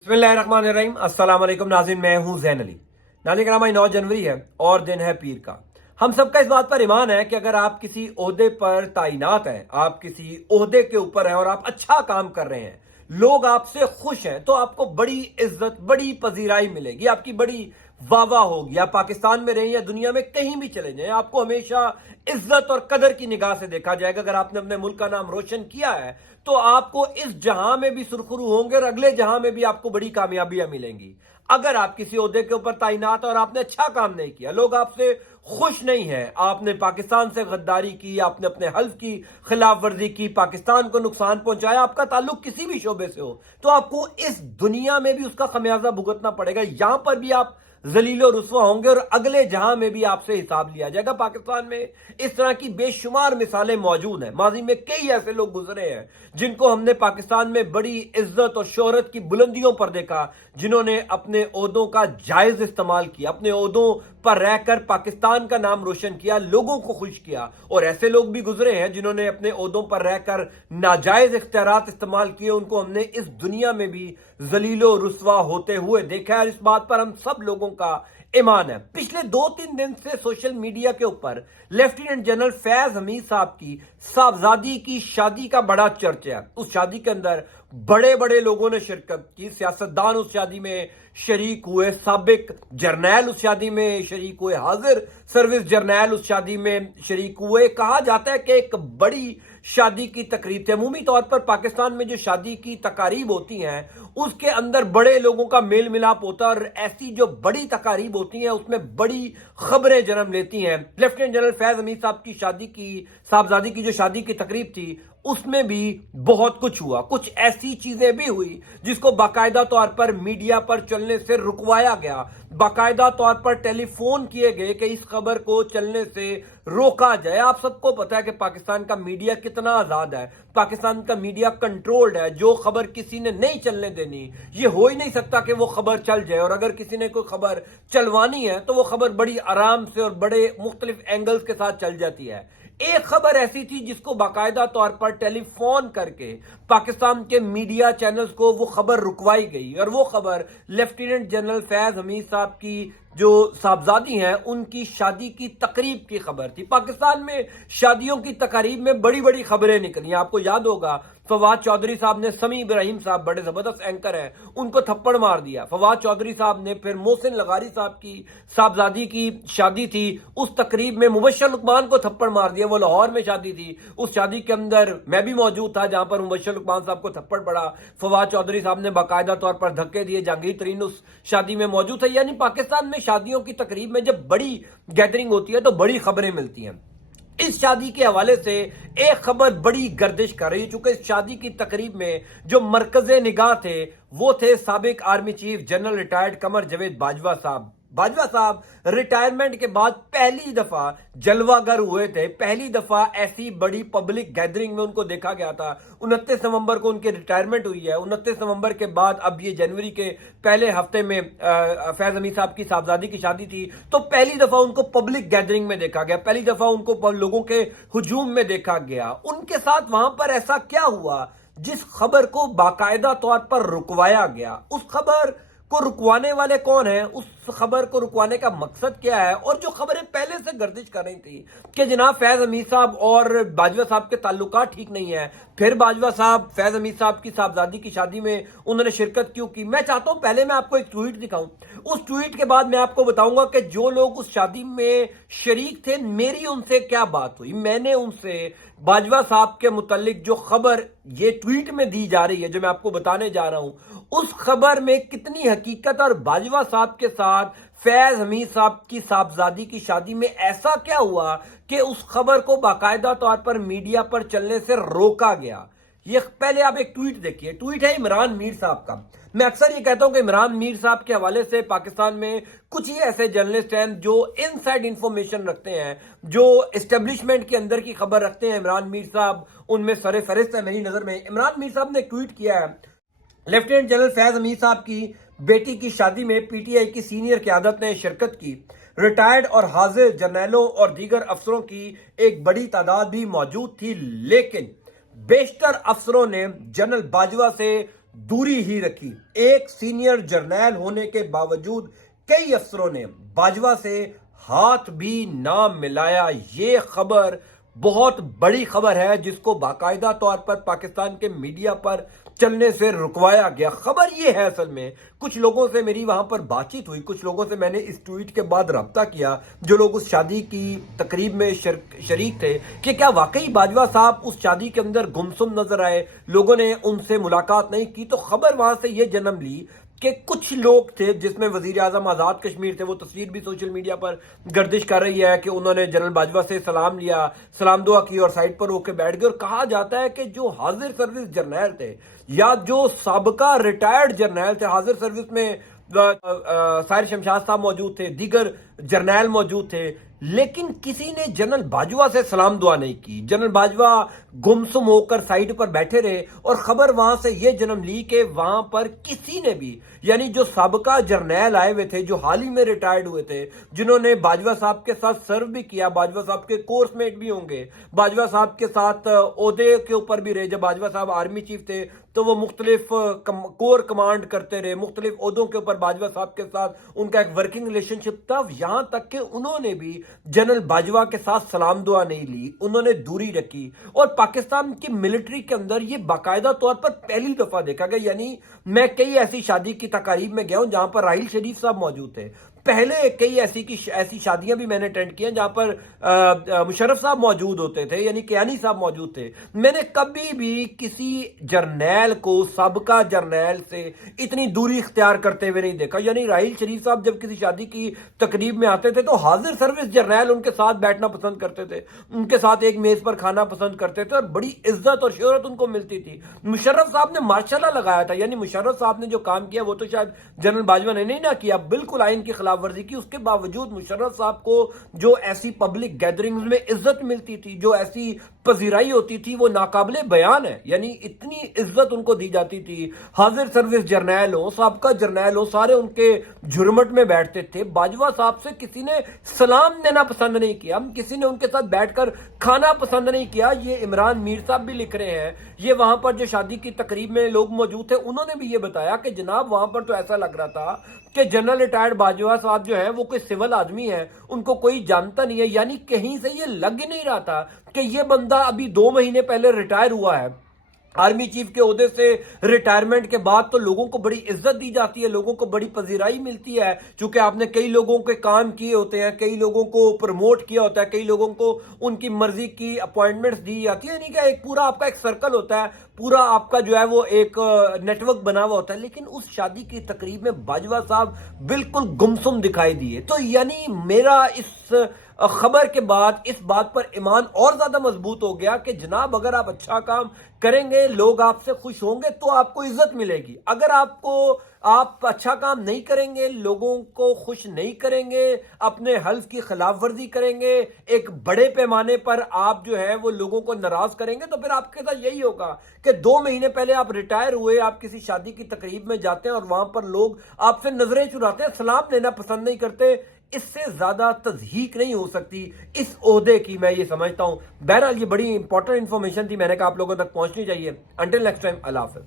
बिस्मिल्लाहिर्रहमानिर्रहीम। अस्सलाम वालेकुम नाज़रीन, मैं हूं ज़ैन अली। नाज़रीन कराम, आज 9 जनवरी है और दिन है पीर का। हम सबका इस बात पर ईमान है कि अगर आप किसी ओहदे पर तैनात हैं, आप किसी ओहदे के ऊपर हैं और आप अच्छा काम कर रहे हैं, लोग आपसे खुश हैं, तो आपको बड़ी इज्जत, बड़ी पजीराई मिलेगी, आपकी बड़ी वाह वाह होगी। आप पाकिस्तान में रहें या दुनिया में कहीं भी चले जाएं, आपको हमेशा इज्जत और कदर की निगाह से देखा जाएगा। अगर आपने अपने मुल्क का नाम रोशन किया है तो आपको इस जहां में भी सुरखरू होंगे और अगले जहां में भी आपको बड़ी कामयाबियां मिलेंगी। अगर आप किसी ओहदे के ऊपर तैनात और आपने अच्छा काम नहीं किया, लोग आपसे खुश नहीं है, आपने पाकिस्तान से गद्दारी की, आपने अपने हल्फ की खिलाफ वर्जी की, पाकिस्तान को नुकसान पहुंचाया, आपका ताल्लुक किसी भी शोबे से हो, तो आपको इस दुनिया में भी उसका खमियाजा भुगतना पड़ेगा। यहां पर भी आप जलीलो रुसवा होंगे और अगले जहां में भी आपसे हिसाब लिया जाएगा। पाकिस्तान में इस तरह की बेशुमार मिसालें मौजूद हैं। माजी में कई ऐसे लोग गुजरे हैं जिनको हमने पाकिस्तान में बड़ी इज्जत और शोहरत की बुलंदियों पर देखा, जिन्होंने अपने ओहदों का जायज इस्तेमाल किया, अपने ओहदों पर रहकर पाकिस्तान का नाम रोशन किया, लोगों को खुश किया। और ऐसे लोग भी गुजरे हैं जिन्होंने अपने ओहदों पर रहकर नाजायज इख्तियारात इस्तेमाल किए, उनको हमने इस दुनिया में भी जलीलो रुसवा होते हुए देखा है। और इस बात पर हम सब लोगों का ईमान है। पिछले 2-3 दिन से सोशल मीडिया के ऊपर लेफ्टिनेंट जनरल फैज हमीद साहब की साहबजादी की शादी का बड़ा चर्चा है। उस शादी के अंदर बड़े बड़े लोगों ने शिरकत की, सियासतदान उस शादी में शरीक हुए, साबिक जर्नैल उस शादी में शरीक हुए, हाजिर सर्विस जर्नैल उस शादी में शरीक हुए। कहा जाता है कि एक बड़ी शादी की तकरीब थी। अमूमी तौर पर पाकिस्तान में जो शादी की तकारीब होती हैं उसके अंदर बड़े लोगों का मेल मिलाप होता है, और ऐसी जो बड़ी तकारीब होती हैं उसमें बड़ी खबरें जन्म लेती हैं। लेफ्टिनेंट जनरल फैज हमीद साहब की शादी की, साहबजादी की जो शादी की तकरीब थी, उसमें भी बहुत कुछ हुआ। कुछ ऐसी चीजें भी हुई जिसको बाकायदा तौर पर मीडिया पर चलने से रुकवाया गया, बाकायदा तौर पर टेलीफोन किए गए कि इस खबर को चलने से रोका जाए। आप सबको पता है कि पाकिस्तान का मीडिया कितना आजाद है, पाकिस्तान का मीडिया कंट्रोल्ड है। जो खबर किसी ने नहीं चलने देनी, ये हो ही नहीं सकता कि वो खबर चल जाए। और अगर किसी ने कोई खबर चलवानी है तो वो खबर बड़ी आराम से और बड़े मुख्तलिफ एंगल्स के साथ चल जाती है। एक खबर ऐसी थी जिसको बाकायदा तौर पर टेलीफोन करके पाकिस्तान के मीडिया चैनल्स को वो खबर रुकवाई गई, और वो खबर लेफ्टिनेंट जनरल फैज हमीद साहब की जो साहबजादी हैं उनकी शादी की तकरीब की खबर थी। पाकिस्तान में शादियों की तकरीब में बड़ी बड़ी खबरें निकली। आपको याद होगा फवाद चौधरी साहब ने समी इब्राहिम साहब, बड़े जबरदस्त एंकर हैं, उनको थप्पड़ मार दिया। फवाद चौधरी साहब ने फिर मोहसिन लगारी साहब की साहबजादी की शादी थी, उस तकरीब में मुबश्शिर लुकमान को थप्पड़ मार दिया। वो लाहौर में शादी थी, उस शादी के अंदर मैं भी मौजूद था जहां पर मुबश्शिर लुकमान साहब को थप्पड़ पड़ा। फवाद चौधरी साहब ने बाकायदा तौर पर धक्के दिए। जहांगीर तरीन उस शादी में मौजूद था। यानी पाकिस्तान में शादियों की तकरीब में जब बड़ी गैदरिंग होती है तो बड़ी खबरें मिलती हैं। इस शादी के हवाले से एक खबर बड़ी गर्दिश कर रही है, चूंकि इस शादी की तकरीब में जो मरकज़े निगाह थे वो थे साबिक army chief general retired Qamar Javed Bajwa साहब। बाजवा साहब रिटायरमेंट के बाद पहली दफा जलवागर हुए थे, पहली दफा ऐसी बड़ी पब्लिक गैदरिंग में उनको देखा गया था। 29 नवंबर को उनकी रिटायरमेंट हुई है। 29 नवंबर के बाद अब ये जनवरी के पहले हफ्ते में फैज हमीद साहब की साहबजादी की शादी थी, तो पहली दफा उनको पब्लिक गैदरिंग में देखा गया, पहली दफा उनको लोगों के हुजूम में देखा गया। उनके साथ वहां पर ऐसा क्या हुआ जिस खबर को बाकायदा तौर पर रुकवाया गया? उस खबर को रुकवाने वाले कौन हैं? उस खबर को रुकवाने का मकसद क्या है? और जो खबरें पहले से गर्दिश कर रही थी कि जनाब फैज हमीद साहब और बाजवा साहब के ताल्लुकात ठीक नहीं है, फिर बाजवा साहब फैज हमीद साहब की साहबजादी की शादी में उन्होंने शिरकत क्यों की? मैं चाहता हूं पहले मैं आपको एक ट्वीट दिखाऊं, उस ट्वीट के बाद मैं आपको बताऊंगा कि जो लोग उस शादी में शरीक थे मेरी उनसे क्या बात हुई। मैंने उनसे बाजवा साहब के मुतालिक जो खबर ये ट्वीट में दी जा रही है, जो मैं आपको बताने जा रहा हूं, उस खबर में कितनी हकीकत, और बाजवा साहब के साथ फैज हमीद साहब की साहबजादी की शादी में ऐसा क्या हुआ कि उस खबर को बाकायदा तौर पर मीडिया पर चलने से रोका गया। ये पहले आप एक ट्वीट देखिए। ट्वीट है इमरान मीर साहब का। मैं अक्सर ये कहता हूं कि इमरान मीर साहब के हवाले से पाकिस्तान में कुछ ही ऐसे जर्नलिस्ट हैं जो इनसाइड इंफॉर्मेशन रखते हैं, जो एस्टेब्लिशमेंट के अंदर की खबर रखते हैं। इमरान मीर साहब उनमें सरे फहरिस्त है मेरी नजर में। इमरान मीर साहब ने ट्वीट किया है, लेफ्टिनेंट जनरल फैज हमीद साहब की बेटी की शादी में पीटीआई की सीनियर क़यादत ने शिरकत की। रिटायर्ड और हाजिर जर्नैलों और दीगर अफसरों की एक बड़ी तादाद भी मौजूद थी, लेकिन बेशतर अफसरों ने जनरल बाजवा से दूरी ही रखी। एक सीनियर जर्नैल होने के बावजूद कई अफसरों ने बाजवा से हाथ भी ना मिलाया। ये खबर बहुत बड़ी खबर है जिसको बाकायदा तौर पर पाकिस्तान के मीडिया पर चलने से रुकवाया गया। खबर ये है, असल में कुछ लोगों से मेरी वहां पर बातचीत हुई, कुछ लोगों से मैंने इस ट्वीट के बाद रब्ता किया जो लोग उस शादी की तकरीब में शरीक थे कि क्या वाकई बाजवा साहब उस शादी के अंदर गुमसुम नजर आए, लोगों ने उनसे मुलाकात नहीं की। तो खबर वहां से ये जन्म ली कि कुछ लोग थे जिसमें वजीर आजम आजाद कश्मीर थे, वो तस्वीर भी सोशल मीडिया पर गर्दिश कर रही है कि उन्होंने जनरल बाजवा से सलाम लिया, सलाम दुआ की और साइड पर होकर बैठ गए। और कहा जाता है कि जो हाजिर सर्विस जर्नैल थे या जो साबका रिटायर्ड जर्नैल थे, हाजिर सर्विस में साहिर शमशाद साहब मौजूद थे, दीगर जर्नैल मौजूद थे, लेकिन किसी ने जनरल बाजवा से सलाम दुआ नहीं की। जनरल बाजवा गुमसुम होकर साइड पर बैठे रहे और खबर वहां से यह जन्म ली कि वहां पर किसी ने भी, यानी जो साबका जर्नैल आए हुए थे, जो हाल ही में रिटायर्ड हुए थे, जिन्होंने बाजवा साहब के साथ सर्व भी किया, बाजवा साहब के कोर्समेट भी होंगे, बाजवा साहब के साथ ओहदे के ऊपर भी रहे। जब बाजवा साहब आर्मी चीफ थे तो वो मुख्तलिफ कोर कमांड करते रहे, मुख्तलिफ ओहदों के ऊपर बाजवा साहब के साथ उनका एक वर्किंग रिलेशनशिप था। यहां तक कि उन्होंने भी जनरल बाजवा के साथ सलाम दुआ नहीं ली, उन्होंने दूरी रखी। और पाकिस्तान की मिलिट्री के अंदर ये बाकायदा तौर पर पहली दफा देखा गया। यानी मैं कई ऐसी शादी की तकारीब में गया हूं जहां पर राहिल शरीफ साहब मौजूद थे, पहले कई ऐसी शादियां भी मैंने अटेंड की हैं जहां पर मुशर्रफ साहब मौजूद होते थे, यानी कियानी साहब मौजूद थे। मैंने कभी भी किसी जर्नैल को साबका जर्नैल से इतनी दूरी इख्तियार करते हुए नहीं देखा। यानी राहिल शरीफ साहब जब किसी शादी की तकरीब में आते थे तो हाजिर सर्विस जर्नैल उनके साथ बैठना पसंद करते थे, उनके साथ एक मेज पर खाना पसंद करते थे और बड़ी इज्जत और शोहरत उनको मिलती थी। मुशर्रफ साहब ने मार्शाल्लाह लगाया था, यानी मुशर्रफ साहब ने जो काम किया वो तो शायद जनरल बाजवा ने नहीं ना किया, बिल्कुल आइन की खिलाफ वर्जी की। उसके बावजूद मुशर्रफ साहब को जो ऐसी पब्लिक गैदरिंग्स में इज्जत मिलती थी, जो ऐसी पजीराई होती थी, वो नाकाबिले बयान है। यानी इतनी इज्जत उनको दी जाती थी। हाजिर सर्विस जर्नैल हो, साबका जर्नैल हो, सारे उनके झुरमट में बैठते थे। बाजवा साहब से किसी ने सलाम देना पसंद नहीं किया, किसी ने उनके साथ बैठकर खाना पसंद नहीं किया। ये इमरान मीर साहब भी लिख रहे हैं, ये वहां पर जो शादी की तकरीब में लोग मौजूद थे उन्होंने भी ये बताया कि जनाब वहां पर तो ऐसा लग रहा था कि जनरल रिटायर्ड बाजवा साहब जो है वो कोई सिविल आदमी है, उनको कोई जानता नहीं है। यानी कहीं से ये लग ही नहीं रहा था कि ये बंदा अभी 2 महीने पहले रिटायर हुआ है। आर्मी चीफ के ओहदे से रिटायरमेंट के बाद तो लोगों को बड़ी इज्जत दी जाती है, लोगों को बड़ी पजीराई मिलती है, क्योंकि आपने कई लोगों के काम किए होते हैं, कई लोगों को प्रमोट किया होता है, कई लोगों को उनकी मर्जी की अपॉइंटमेंट्स दी जाती है। यानी कि एक पूरा आपका एक सर्कल होता है, पूरा आपका जो है वो एक नेटवर्क बना हुआ होता है। लेकिन उस शादी की तकरीब में बाजवा साहब बिल्कुल गुमसुम दिखाई दिए। तो यानी मेरा इस खबर के बाद इस बात पर ईमान और ज्यादा मजबूत हो गया कि जनाब अगर आप अच्छा काम करेंगे, लोग आपसे खुश होंगे तो आपको इज्जत मिलेगी। अगर आप अच्छा काम नहीं करेंगे, लोगों को खुश नहीं करेंगे, अपने हल्फ की खिलाफ वर्जी करेंगे, एक बड़े पैमाने पर आप जो है वो लोगों को नाराज करेंगे, तो फिर आपके साथ यही होगा कि 2 महीने पहले आप रिटायर हुए, आप किसी शादी की तकरीब में जाते हैं और वहां पर लोग आपसे नजरें चुराते हैं, सलाम लेना पसंद नहीं करते। इससे ज्यादा तज़हीक नहीं हो सकती इस ओहदे की, मैं ये समझता हूं। बहरहाल ये बड़ी इंपॉर्टेंट इंफॉर्मेशन थी, मैंने कहा आप लोगों तक पहुंचनी चाहिए। अंटिल नेक्स्ट टाइम, अल्लाह हाफ़िज़।